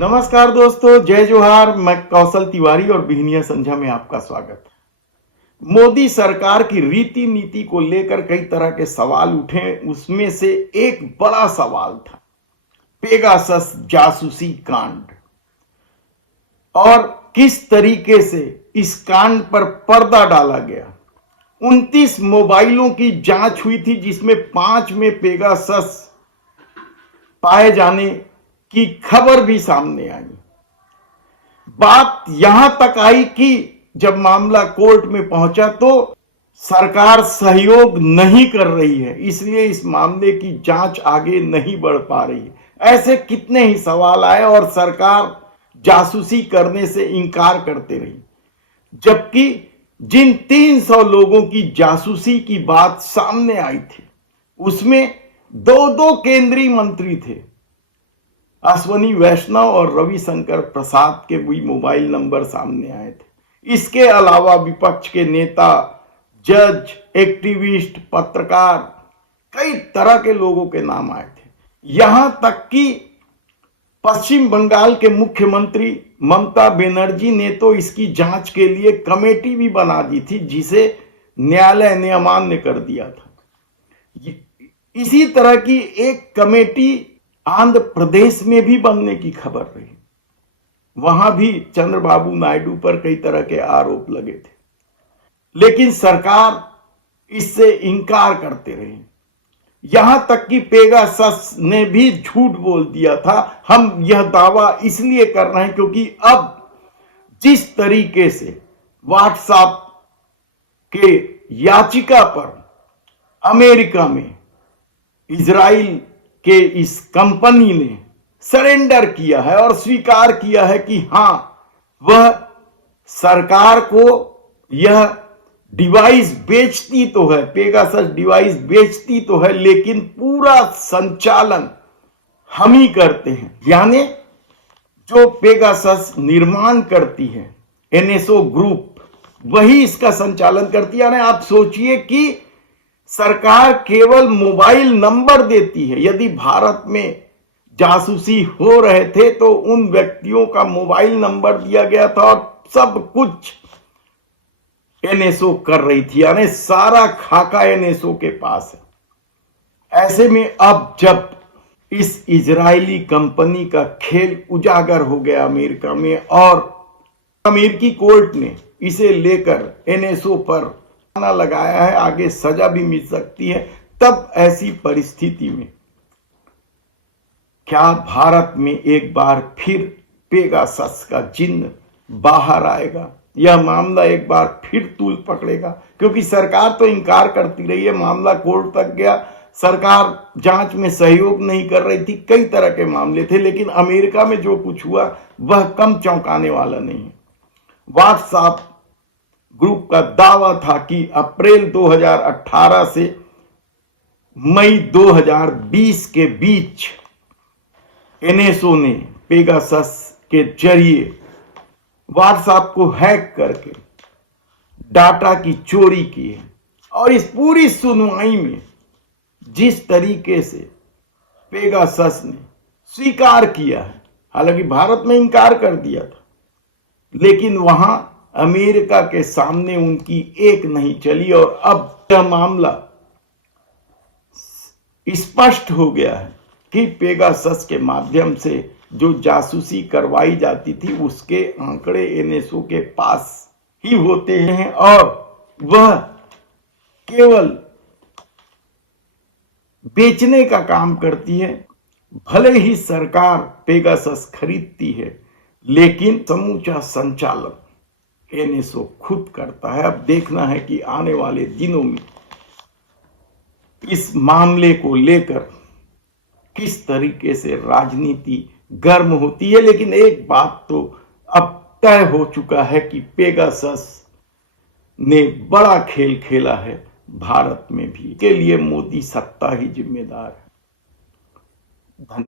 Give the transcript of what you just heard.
नमस्कार दोस्तों, जय जोहार। मैं कौशल तिवारी और बिहनिया संध्या में आपका स्वागत है। मोदी सरकार की रीति नीति को लेकर कई तरह के सवाल उठे। उसमें से एक बड़ा सवाल था पेगासस जासूसी कांड और किस तरीके से इस कांड पर पर्दा डाला गया। 29 मोबाइलों की जांच हुई थी, जिसमें 5 में पेगासस पाए जाने की खबर भी सामने आई। बात यहां तक आई कि जब मामला कोर्ट में पहुंचा तो सरकार सहयोग नहीं कर रही है, इसलिए इस मामले की जांच आगे नहीं बढ़ पा रही है। ऐसे कितने ही सवाल आए और सरकार जासूसी करने से इनकार करते रही, जबकि जिन 300 लोगों की जासूसी की बात सामने आई थी उसमें दो केंद्रीय मंत्री थे। अश्वनी वैष्णव और रविशंकर प्रसाद के भी मोबाइल नंबर सामने आए थे। इसके अलावा विपक्ष के नेता, जज, एक्टिविस्ट, पत्रकार, कई तरह के लोगों के नाम आए थे। यहां तक कि पश्चिम बंगाल के मुख्यमंत्री ममता बनर्जी ने तो इसकी जांच के लिए कमेटी भी बना दी थी, जिसे न्यायालय ने अमान्य कर दिया था। इसी तरह की एक कमेटी आंध्र प्रदेश में भी बनने की खबर रही। वहां भी चंद्रबाबू नायडू पर कई तरह के आरोप लगे थे, लेकिन सरकार इससे इनकार करते रही। यहां तक कि पेगासस ने भी झूठ बोल दिया था। हम यह दावा इसलिए कर रहे हैं क्योंकि अब जिस तरीके से व्हाट्सएप के याचिका पर अमेरिका में इजराइल के इस कंपनी ने सरेंडर किया है और स्वीकार किया है कि हां, वह सरकार को यह डिवाइस बेचती तो है, पेगासस डिवाइस बेचती तो है, लेकिन पूरा संचालन हम ही करते हैं। यानी जो पेगासस निर्माण करती है एनएसओ ग्रुप, वही इसका संचालन करती है। यानी आप सोचिए कि सरकार केवल मोबाइल नंबर देती है। यदि भारत में जासूसी हो रहे थे तो उन व्यक्तियों का मोबाइल नंबर दिया गया था और सब कुछ एनएसओ कर रही थी। यानी सारा खाका एनएसओ के पास है। ऐसे में अब जब इस इजरायली कंपनी का खेल उजागर हो गया अमेरिका में और अमेरिकी कोर्ट ने इसे लेकर एनएसओ पर लगाया है, आगे सजा भी मिल सकती है, तब ऐसी परिस्थिति में क्या भारत में एक बार फिर पेगासस का जिन्न बाहर आएगा? यह मामला एक बार फिर तूल पकड़ेगा? क्योंकि सरकार तो इनकार करती रही है, मामला कोर्ट तक गया, सरकार जांच में सहयोग नहीं कर रही थी, कई तरह के मामले थे, लेकिन अमेरिका में जो कुछ हुआ वह कम चौंकाने वाला नहीं है। व्हाट्सएप ग्रुप का दावा था कि अप्रैल 2018 से मई 2020 के बीच एनएसओ ने पेगासस के जरिए व्हाट्सएप को हैक करके डाटा की चोरी की है। और इस पूरी सुनवाई में जिस तरीके से पेगासस ने स्वीकार किया है, हालांकि भारत में इनकार कर दिया था, लेकिन वहां अमेरिका के सामने उनकी एक नहीं चली और अब यह मामला स्पष्ट हो गया है कि पेगासस के माध्यम से जो जासूसी करवाई जाती थी उसके आंकड़े एनएसओ के पास ही होते हैं और वह केवल बेचने का काम करती है। भले ही सरकार पेगासस खरीदती है, लेकिन समूचा संचालन एनएसओ खुद करता है। अब देखना है कि आने वाले दिनों में इस मामले को लेकर किस तरीके से राजनीति गर्म होती है, लेकिन एक बात तो अब तय हो चुका है कि पेगासस ने बड़ा खेल खेला है भारत में भी। के लिए मोदी सत्ता ही जिम्मेदार है। धन्यवाद।